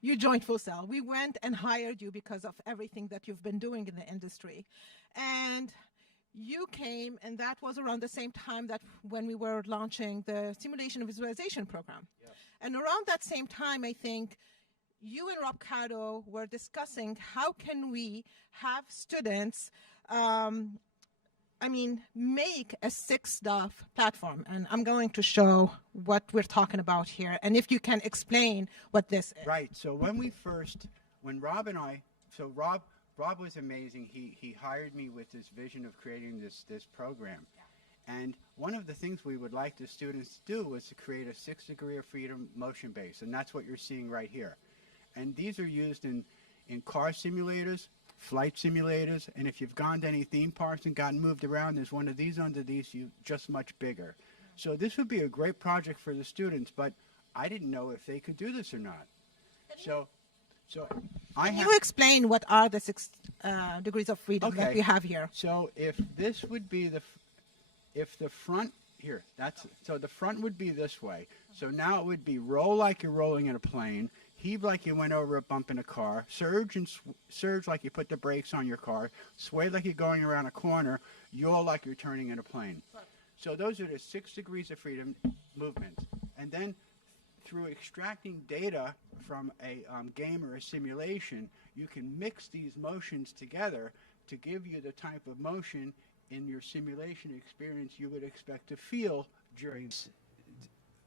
you joined Full Sail. We went and hired you because of everything that you've been doing in the industry. And you came, and that was around the same time that when we were launching the simulation and visualization program. Yes. And around that same time, I think you and Rob Cato were discussing how can we have students make a 6DOF platform. And I'm going to show what we're talking about here. And if you can explain what this is. Right. So when Rob and I, Rob was amazing. He hired me with this vision of creating this program. Yeah. And one of the things we would like the students to do was to create a 6 degree of freedom motion base. And that's what you're seeing right here. And these are used in car simulators, flight simulators, and if you've gone to any theme parks and gotten moved around, there's one of these under these, just much bigger. So this would be a great project for the students, but I didn't know if they could do this or not. Can you explain what are the 6 degrees of freedom that we have here? So if this would be if the front, here, so the front would be this way. So now it would be roll like you're rolling in a plane, heave like you went over a bump in a car, surge like you put the brakes on your car, sway like you're going around a corner, yaw like you're turning in a plane. Right. So those are the 6 degrees of freedom movements. And then through extracting data from a game or a simulation, you can mix these motions together to give you the type of motion in your simulation experience you would expect to feel during.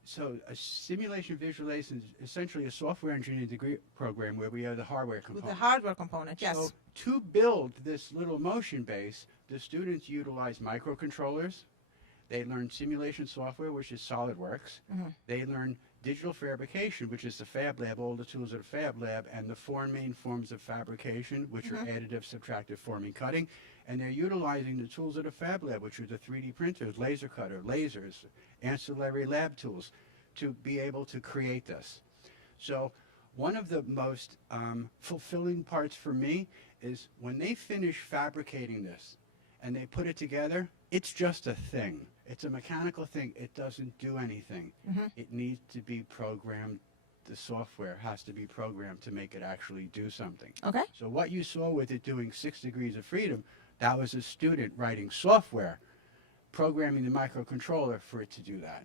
So a simulation visualization is essentially a software engineering degree program where we have the hardware component. With the hardware component, yes. So to build this little motion base, the students utilize microcontrollers. They learn simulation software, which is SolidWorks. Mm-hmm. They learn digital fabrication, which is the Fab Lab, all the tools of the Fab Lab, and the 4 main forms of fabrication, which are additive, subtractive, forming, cutting. And they're utilizing the tools of the Fab Lab, which are the 3D printers, laser cutter, lasers, ancillary lab tools, to be able to create this. So one of the most fulfilling parts for me is when they finish fabricating this and they put it together, it's just a thing. It's a mechanical thing. It doesn't do anything. Mm-hmm. It needs to be programmed. The software has to be programmed to make it actually do something. Okay. So what you saw with it doing 6 degrees of freedom, that was a student writing software, programming the microcontroller for it to do that.